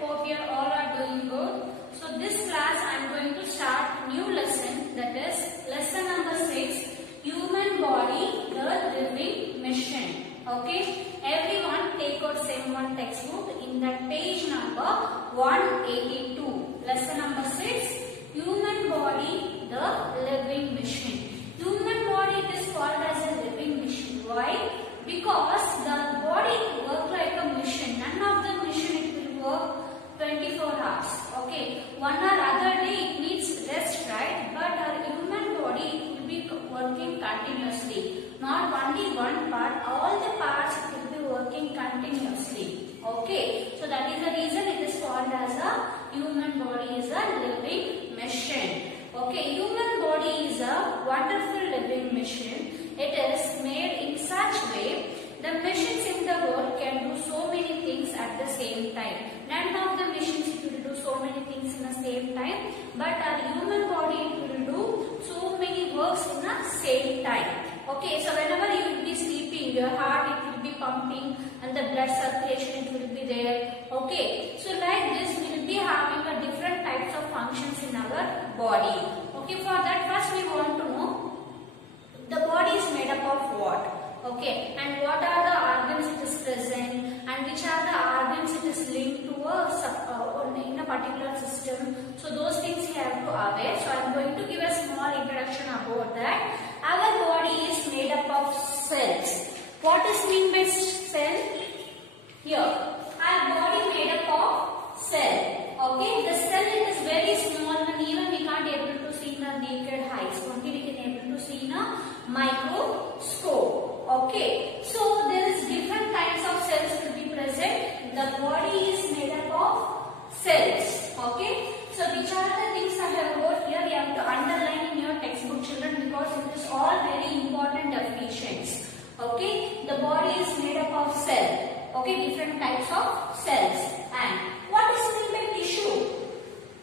Hope you all are doing good. So this class I am going to start new lesson, that is lesson number 6, human body, the living machine. Okay, everyone take out same one textbook in that page number 182. Lesson number 6, human body, the living machine. Human body is called as a living machine. Why? Because the body works like a machine. None of the machine it will work 24 hours. Okay, 1 hour other day it needs rest, right? But our human body it will be working continuously. Not only one part, all the parts it will be working continuously. Okay, so that is the reason it is called as a human body is a living machine. Okay, human body is a wonderful living machine. It is made in such way the machines in the world can do so many things at the same time. None of the machines will do so many things in the same time, but our human body will do so many works in the same time. Okay, so whenever you will be sleeping, your heart it will be pumping and the blood circulation it will be there. Okay, so like this we will be having a different types of functions in our body. Okay, for that first we want to know the body is made up of what? Okay, and what are the organs it is present, and which are the organs it is linked to in a particular system. So those things you have to aware. So I am going to give a small introduction about that. Our body is made up of cells. What is mean by cell? Here, our body made up of cell. Okay, the cell is very small and even we can't able to see in the naked eyes. Only we can able to see in a microscope. Okay, so there is different types of cells will be present. The body is made up of cells. Okay, so which are the things I have wrote here? You have to underline in your textbook, children, because it is all very important definitions. Okay, the body is made up of cell. Okay, different types of cells. And what is meant by tissue?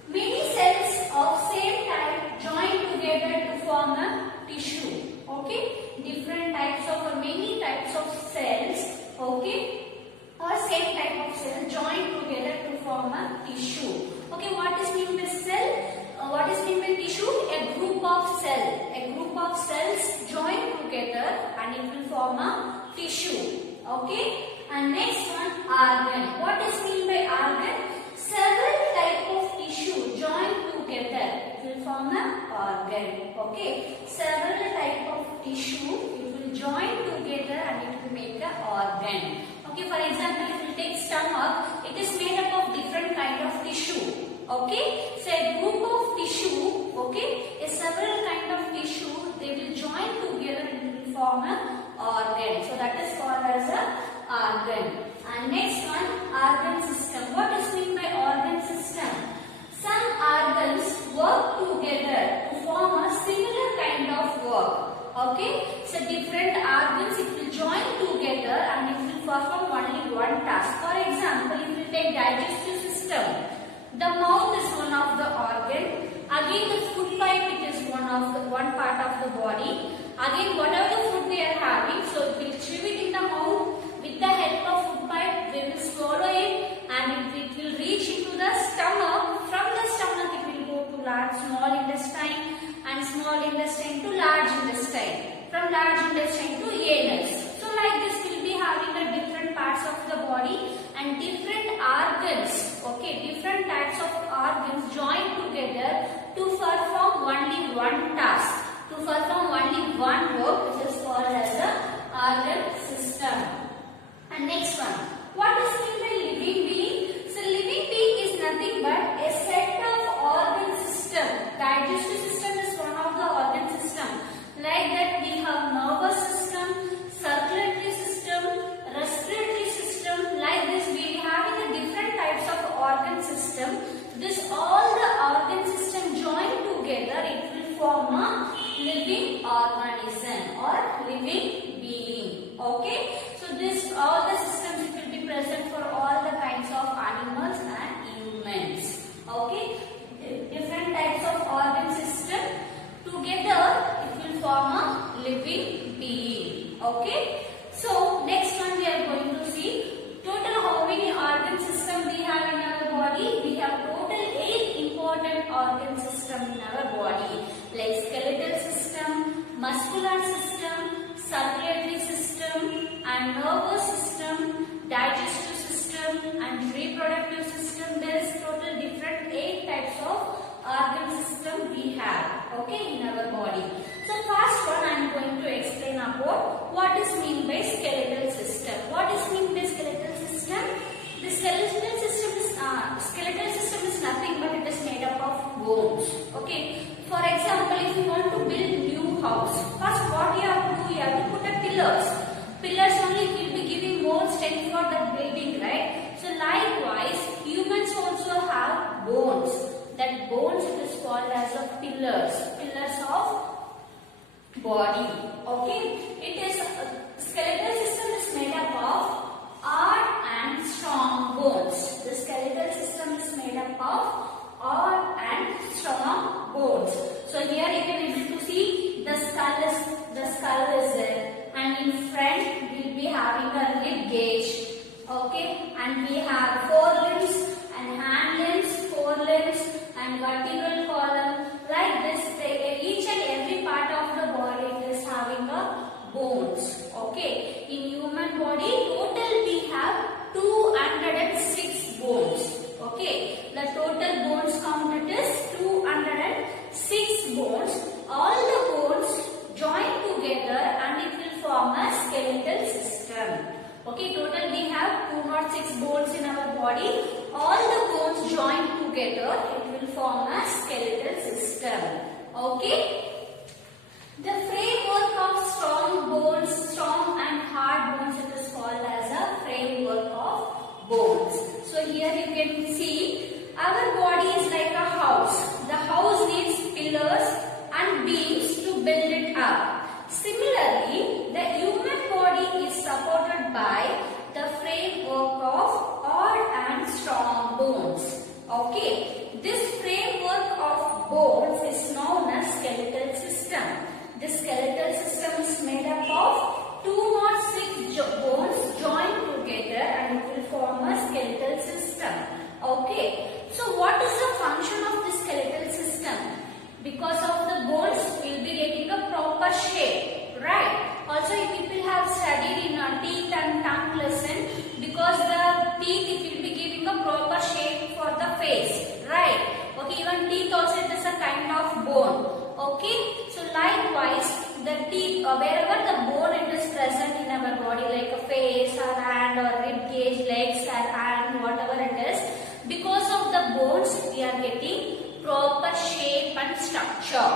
Many cells of same type join together to form a tissue. Okay, different types of or many types of cells, okay, or same type of cell join together to form a tissue. Okay, what is meant by cell? What is meant by tissue? A group of cells. A group of cells join together and it will form a tissue. Okay, and next one, organ. What is meant by organ? Several type of tissue join together will form an organ. Okay, several type of tissue it will join together and it will make an organ. Okay, for example, if you take stomach, it is made up of different kind of tissue. Okay, so a group of tissue, okay, a several kind of tissue, they will join together and it will form an organ. So that is called as a organ. And next one, organ system. What is meant by organ system? Some organs work together to form a similar kind of work. Okay, so different organs it will join together and it will perform only one task. For example, if you take digestive system, the mouth is one of the organ. Again, the food pipe it is one part of the body. Again, whatever the food we are having, so it will chew it in the mouth. With the help of food pipe, we will swallow it and it will reach into the stomach. From the stomach, it will go to small intestine and small intestine to large intestine. From large intestine to anus. So like this, we will be having the different parts of the body and different organs. Okay, different types of organs join together to perform only one task. To perform only one work, which is called as the organ system. And next one, what is meant by living being? So living being is nothing but a set of organ system. Digestive system is one of the organ system. Like that we have nervous system, circulatory system, respiratory system. Like this we have the different types of organ system. This all the organ system join together, it will form a living organism or living being. Okay, so this all the systems it will be and nervous system, digestive system and reproductive system. There is total different 8 types of organ system we have, okay, in our body. So first one I am going to explain about what is mean by skeletal system. What is mean by skeletal system? The skeletal system is nothing but it is made up of bones. Okay. For example, if you want to build new house, first what you have to do, you have to put a pillars. Pillars only will be giving more strength for the building, right? So likewise, humans also have bones. That bones it is called as a pillars. Pillars of body. Okay. It is skeletal system is made up of hard and strong bones. The skeletal system is made up of hard and strong bones. So here you can able to see the skull is there, and in front we will be having a rib cage. Okay, and we have forelimbs and hand limbs, forelimbs and vertebral column. Like this, each and every part of the body is having a bones. Okay, in human body total we have 206 bones. Okay, the total bones count it is 206 bones. All the bones join together and it will form a skeletal system. Okay, total we have 206 bones in our body. All the bones join together, it will form a skeletal system. Okay. The framework of strong bones, strong and hard bones, it is called as a framework of bones. So here you can see our body is like a house. The house needs pillars and beams to build it up. Similarly, the human body is supported by the framework of hard and strong bones. Okay, this framework of bones is known as skeletal system. The skeletal system is made up of 206 bones joined together and it will form a skeletal system. Okay, so what is the function of the skeletal system? Because of the bones, we will be getting a proper shape, right? Also, people have studied in our teeth and tongue lesson, because the teeth it will be giving a proper shape for the face, right? Okay, even teeth also it is a kind of bone. Okay, so likewise the teeth, wherever the bone it is present in our body, like a face or hand or rib cage, legs or hand, whatever it is, because of the bones we are getting proper shape and structure.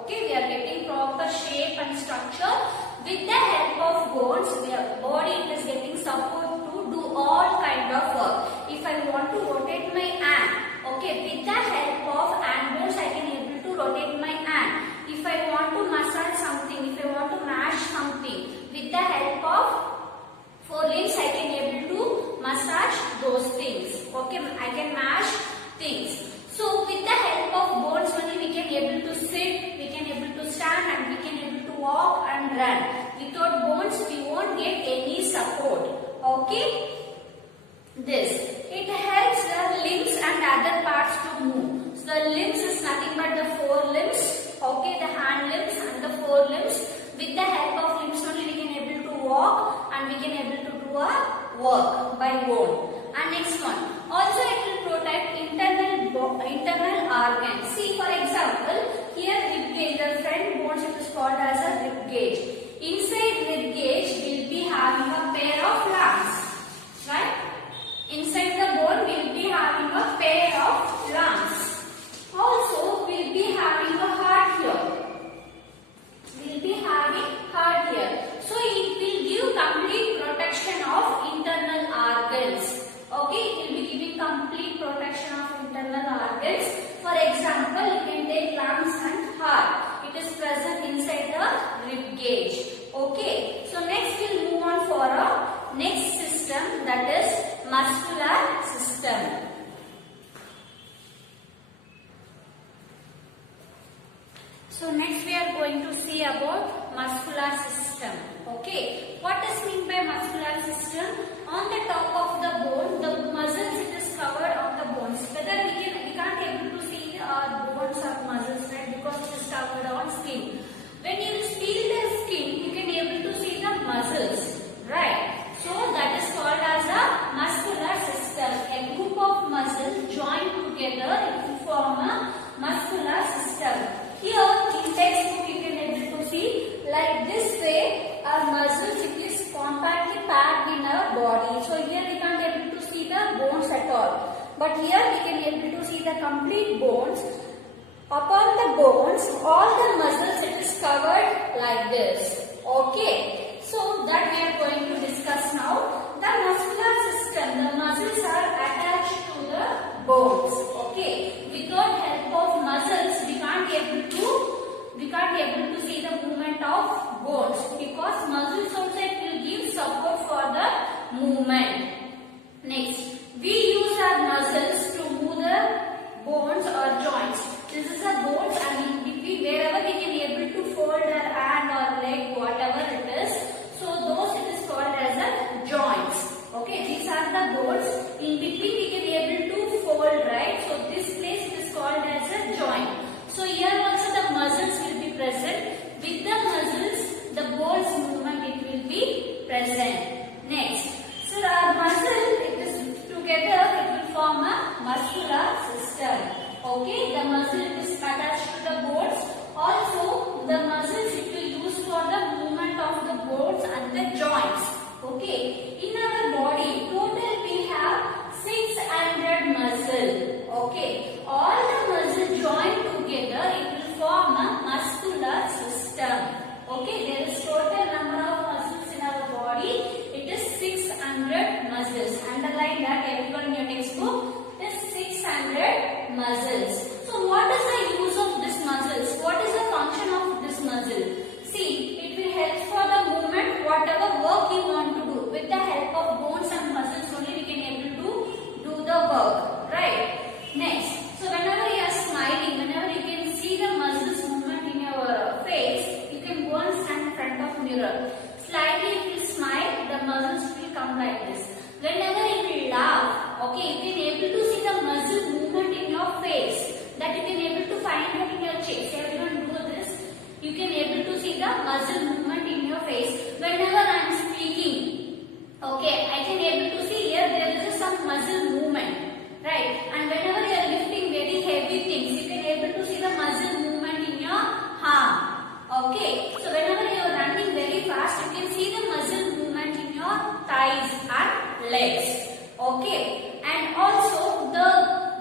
Okay, we are getting proper shape and structure. With the help of bones, the body is getting support to do all kind of work. If I want to rotate my hand, okay, with the help of hand bones I can able to rotate my hand. If I want to massage something, if I want to mash something, with the help of forelimbs I can able to massage those things. Okay, I can mash things. So with the help of bones only we can able to sit, we can able to stand and we can able to walk and run. Without bones we won't get any support. Okay. This. It helps the limbs and other parts to move. So the limbs is nothing but the forelimbs. Okay, the hand limbs and the forelimbs. With the help of limbs only we can able to walk and we can able to do a work by bone. And next one. Also it will protect internal organs. See, for example, here rib cage, the front bones it is called as a rib cage. Inside rib cage will be having a pair of lungs, right? Inside the bone will be having a pair of lungs. Also will be having a heart here. Will be having heart here. So it will give complete protection of internal organs. Okay, it will be giving complete protection of internal organs. For example, you can take lungs and heart. It is present inside the rib cage. Okay, so next we'll move on for a next system, that is muscular system. So next we are going to see about muscular system. Okay, what is mean by muscular system? On the top of the bone, the muscles it is covered on the bones. Whether we can't able to see bones or muscles, right? Because it is covered on skin. When you peel the skin, you can able to see the muscles, right? body. So here we can't able to see the bones at all. But here we can able to see the complete bones. Upon the bones, all the muscles it is covered like this. Okay. So that we are going to discuss now. The muscular system, the muscles are attached to the bones. Okay. Without help of muscles, we can't able to see the movement of bones, because muscles also will give support for the movement. Next, we use our muscles to move the bones or joints. This is a bones, and in between wherever we can able to fold our hand or leg, whatever it is. So those it is called as a joints. Okay, these are the bones. In between we can able to fold, right? So this place it is called as a joint. So here also the muscles will be present. With the muscles, the bones movement it will be present. Next, so our muscle it is together it will form a muscular system. Okay, the muscle is attached to the bones. Also, the muscles it will use for the movement of the bones and the joints. Okay, in our body, total we have 600 muscles. Okay, all the muscles joined together, it will form a muscular system. Okay, there is total number of muscles in our body. It is 600 muscles. Underline that everyone in your textbook. It is 600 muscles. So what is the use of these muscles? What is the function of this muscle? See, it will help for the movement, whatever work you want to do. With the help of bones and muscles only we can able to do the work, right? Next, so whenever you are smiling, whenever you can see the muscles movement in your face, you can go and stand in front of mirror. Slightly if you smile, the muscles will come like this. Whenever you will laugh, okay, you can able to see the muscle movement in your face. That you can able to find out in your chest. Everyone do this. You can able to see the muscle movement in your face. Whenever I am speaking, okay, I can able to see here there is some muscle movement, right? And whenever you are lifting very heavy things, you can able to see the muscle movement in your arm. Okay, so whenever you are running very fast, you can see the muscle movement in your thighs and legs. Okay, and also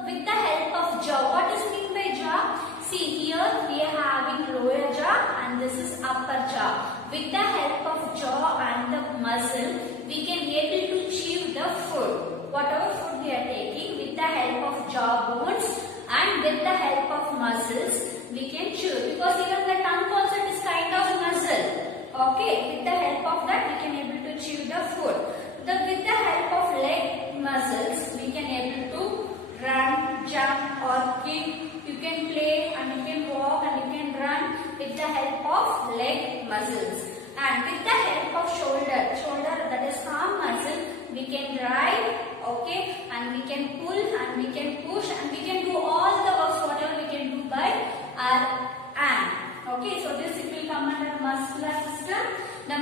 with the help of jaw. What is mean by jaw? See, here we are having lower jaw and this is upper jaw. With the help of jaw and the muscle, we can able to chew the food. Whatever food we are taking, with the help of jaw bones and with the help of muscles, we can chew. Because even the tongue also is kind of muscle. Okay, with the help of that, we can able to chew the food. With the help of leg muscles, we can able to run, jump or kick. You can play and you can walk and you can run with the help of leg muscles. And with the help of shoulder that is arm muscle, we can drive, okay, and we can pull and we can push and we can do all the works whatever we can do by our hand. Okay, so this it will come under muscular system. The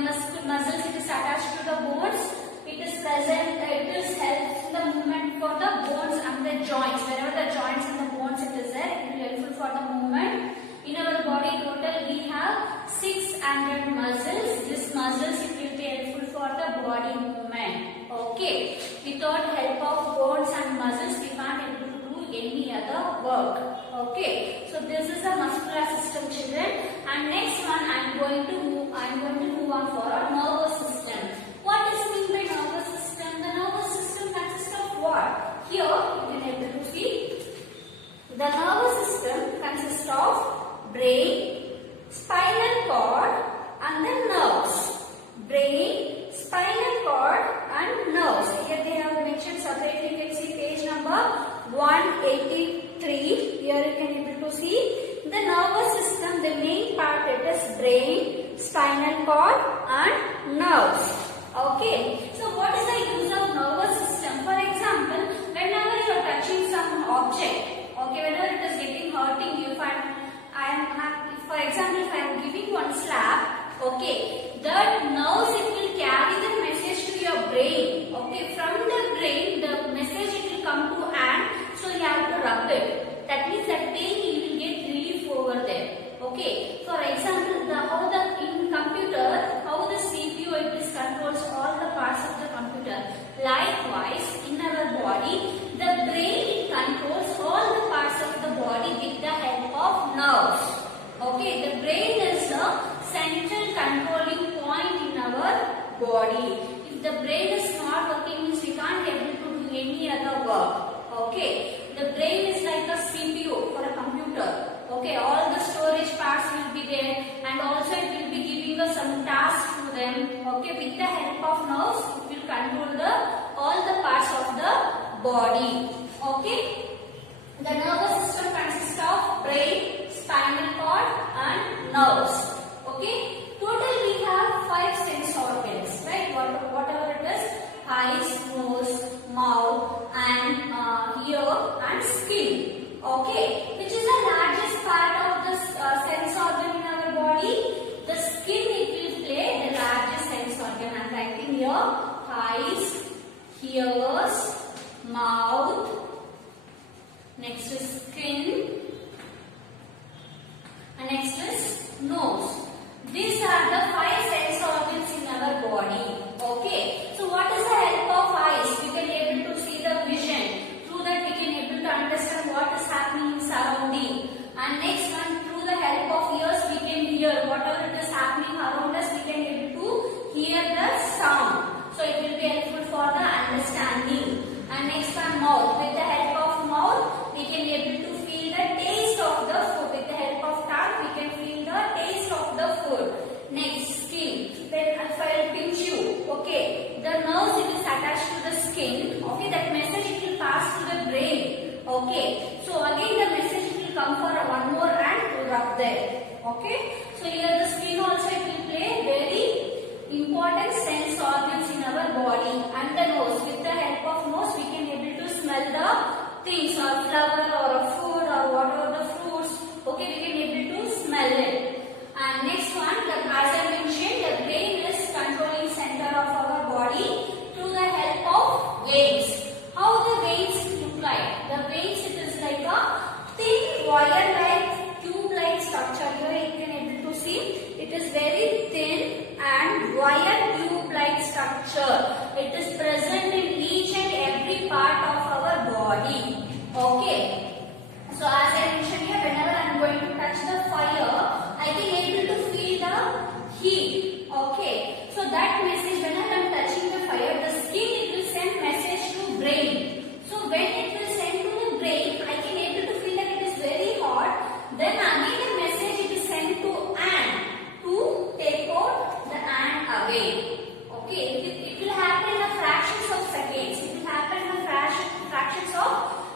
muscles it is attached to the bones. It is present, it is helps in the movement for the bones and the joints. Wherever the joints and the bones it is there, it will helpful for the movement. In our body total we have 600 muscles. These muscles it will be helpful for the body movement. Okay. Without help of bones and muscles we can't able to do any other work. Okay. So this is the muscular system, children. And next one I am going to move on for a nervous system. What is mean by nervous system? The nervous system consists of what? Here you can able to see the nervous system consists of brain, spinal cord and the nerves. Brain, spinal cord and nerves. Here they have mentioned separately. You can see page number 183. Here you can able to see the nervous system. The main part it is brain, spinal cord and nerves. Okay, so what is the use of nervous system? For example, whenever you are touching some object, okay, whenever it is getting hurting you, for example, if I am giving one slap, okay, that nerves it will carry the message to your brain. Okay, from the brain, the message it will come to hand, so you have to rub it. That means that pain you will get relief over there. Okay, for example, in computer, how the CPU it is controls all the parts of the computer. body. Okay. The nervous system consists of brain, spinal cord and nerves. Okay. Total we have 5 sense organs, right? Whatever it is, eyes, nose, mouth and ear and skin. Okay. Which is the largest part of the sense organ in our body? The skin it will play the largest sense organ. I am writing here eyes, ears, mouth, next is skin, and next is nose. These are the 5 sense organs in our body. Okay. So what is the help of eyes? We can able to see the vision. Through that we can able to understand what is happening in surrounding. And next one, through the help of ears we can hear whatever it is happening around us. We can able to hear the sound. So it will be helpful for the understanding. And next one, mouth. With the help of mouth we can able to feel the taste of the food. With the help of tongue we can feel the taste of the food. Next, skin. Then if I will pinch you, okay, the nerves it is attached to the skin. Okay, that message it will pass to the brain. Okay, so again the message it will come for one more and to rub there. Okay, so here the skin also it will play very important sense organs in our body. And the nose. With the help of nose we can able to smell the things or flower or a food or whatever the fruits. Okay, we can able to smell it. And next one, as I mentioned, the brain is controlling center of our body through the help of veins. How the veins look like? The veins it is like a thin wire-like tube-like structure. Here you can able to see it is very thin and wire tube-like structure. It is present in each and every part of our body. Okay. So as I mentioned here, whenever I am going to touch the fire, I can able to feel the heat. Okay. So that message, whenever I am touching the fire, the skin it will send message to brain. So when it will send to the brain, I can able to feel that it is very hot. Then again the message it is sent to ant to take out the ant away. Okay. It will happen in a fractions of seconds. It will happen in a fractions of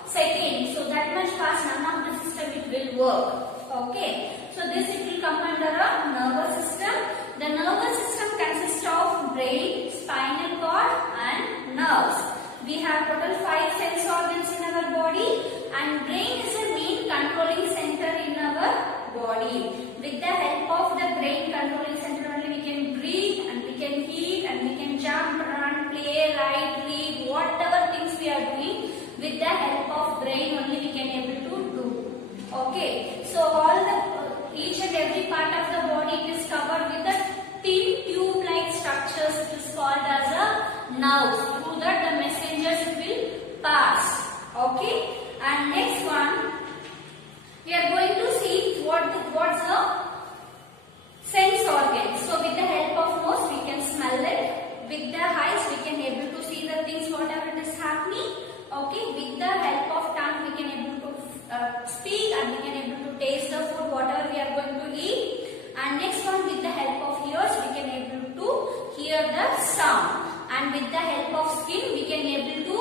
seconds. So that much fast none of the system it will work. Okay. So this it will come under a nervous system. The nervous system consists of brain, spinal cord and nerves. We have total 5 sense organs in our body and brain is the main controlling center in our body. With the help of the brain controlling center only we can breathe and we can eat and we can jump, run, play, write, read, whatever things we are doing. With the help of brain only we can able to do. Okay. So all the each and every part of the body is covered with the thin tube-like structures. It is called as a nerves. Through that the messengers will pass. Okay. And next one, we are going to see what's the sense organs. So with the help of nose we can smell it. With the eyes we can able to see the things whatever is happening. Okay. With the help of tongue we can able to speak and we can able to taste the food whatever we are going to eat. And next one, with the help of ears we can able to hear the sound. And with the help of skin we can able to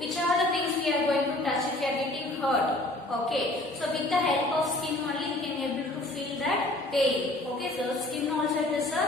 which are the things we are going to touch if we are getting hurt. Okay. So with the help of skin only we can able to feel that pain. Okay. So skin also is the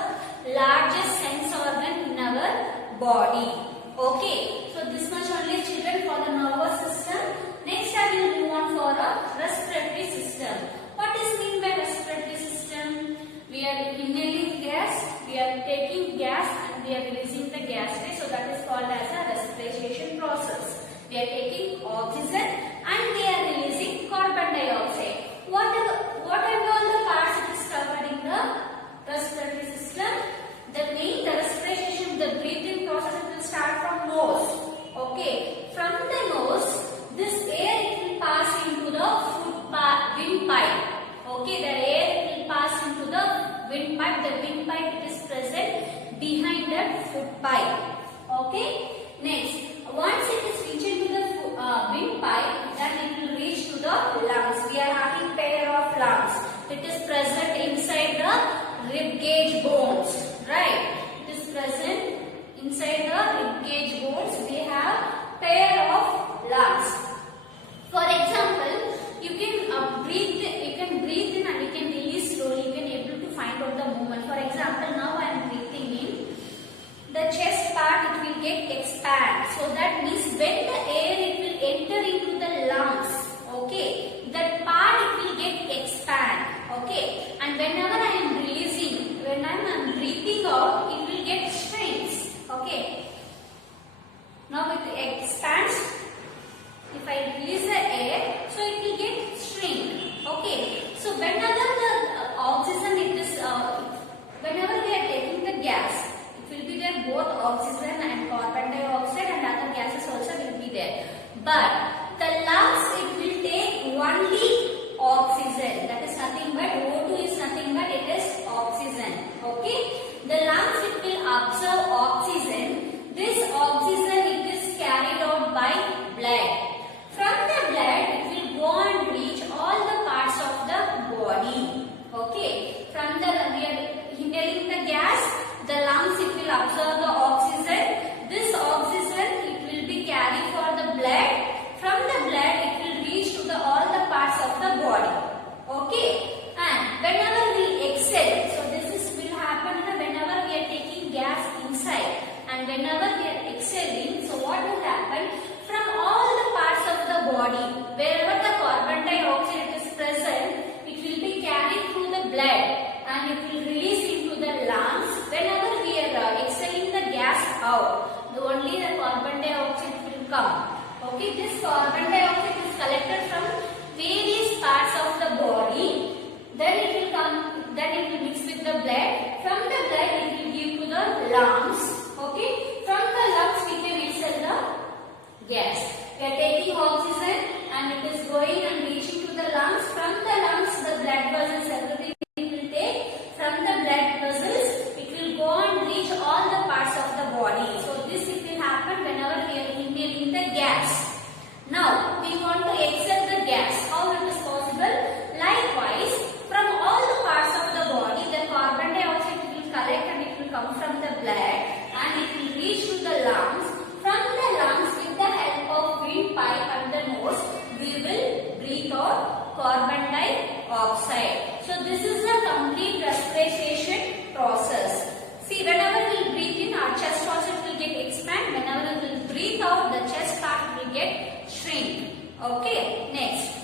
largest sense organ in our body. Okay. So this much only children for the nervous system. Next I will move on for a respiratory system. What is mean by respiratory system? We are inhaling gas, we are taking gas and we are releasing the gas. So that is called as a respiration process. We are taking oxygen and we are releasing carbon dioxide. What are all the parts it is covered in the respiratory system? The respiration, the breathing process it will start from nose. Okay. From the nose, this air it will pass into the windpipe. Okay, the air will pass into the windpipe. The windpipe it is present behind the foot pipe. Okay. Next, once it is reached into the windpipe, then it will reach to the lungs. We are having pair of lungs. It is present inside the rib cage bones, right? expand. So that means when the air it will enter into the lungs, okay, that part it will get expand, okay, and whenever I am releasing, when I am breathing out, it will get shrinks, okay. Now it expands. If I release the air, so it will get shrink, okay. So whenever the oxygen it is, whenever we are taking the gas, it will be there both oxygen and carbon dioxide and other gases also will be there. But the lungs it will take only oxygen. That is nothing but O2 is nothing but it is oxygen. Okay. The lungs it will absorb oxygen. This oxygen it is carried out by blood. From the blood it will go and reach all the parts of the body. Okay. From the we are inhaling the gas, the lungs it will absorb the oxygen. This oxygen it will be carried for the blood. From the blood it will reach to the all the parts of the body. Okay. And whenever we exhale, so this is will happen whenever we are taking gas inside and whenever we are exhaling. So what will happen? From all the parts of the body, wherever the carbon dioxide is present, it will be carried through the blood and it will release into the lungs. Whenever we are exhaling the gas out, only the carbon dioxide will come. Okay, this carbon dioxide is collected from various parts of the body. Then it will come. Then it will mix with the blood. From the blood, it will give to the lungs. Okay, from the lungs we can exhale the gas. We are taking oxygen and it is going and reaching to the lungs. From the lungs, the blood vessels, everything it will take. From the blood vessels, it will go and reach all the parts of the body. So this it will happen whenever we are inhaling the gas. Now we want to exhale the gas. How it is possible? Likewise, from all the parts of the body, the carbon dioxide will collect and it will come from the blood and it will reach to the lungs. From the lungs, with the help of windpipe and the nose, we will breathe out carbon dioxide. So this is the complete respiration process. See, whenever we will breathe in, our chest also will get expand. Whenever we will breathe out, the chest part will get shrink. Okay, next.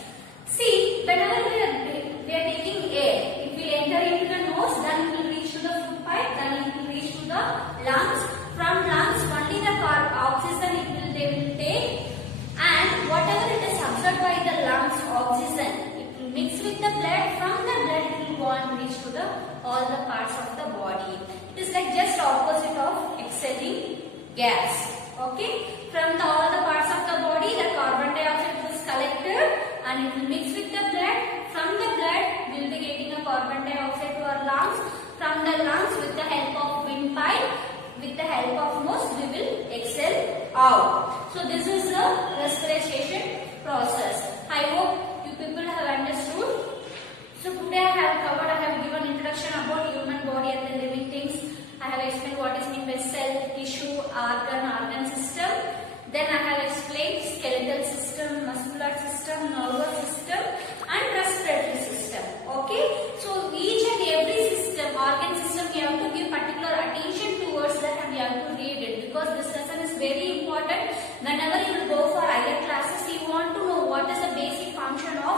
See, whenever we are taking air, it will enter into the nose, then it will reach to the food pipe, then it will reach to the lungs. From lungs, only the oxygen they will take, and whatever it is absorbed by the lungs oxygen, it will mix with the blood. From the blood, it will go and reach to the all the parts of the body. It is like just opposite of exhaling gas. Okay. From all the parts of the body, the carbon dioxide is collected and it will mix with the blood. From the blood, we will be getting a carbon dioxide to our lungs. From the lungs, with the help of windpipe, with the help of nose, we will exhale out. So this is the respiration process. I hope you people have understood. So today I have given introduction about human body and the living things. I have explained what is meant by cell, tissue, organ system. Then I have explained skeletal system, muscular system, nervous system and respiratory system. Okay. So each and every system, organ system, we have to give particular attention towards that and we have to read it because this lesson is very important. Whenever you will go for higher classes, you want to know what is the basic function of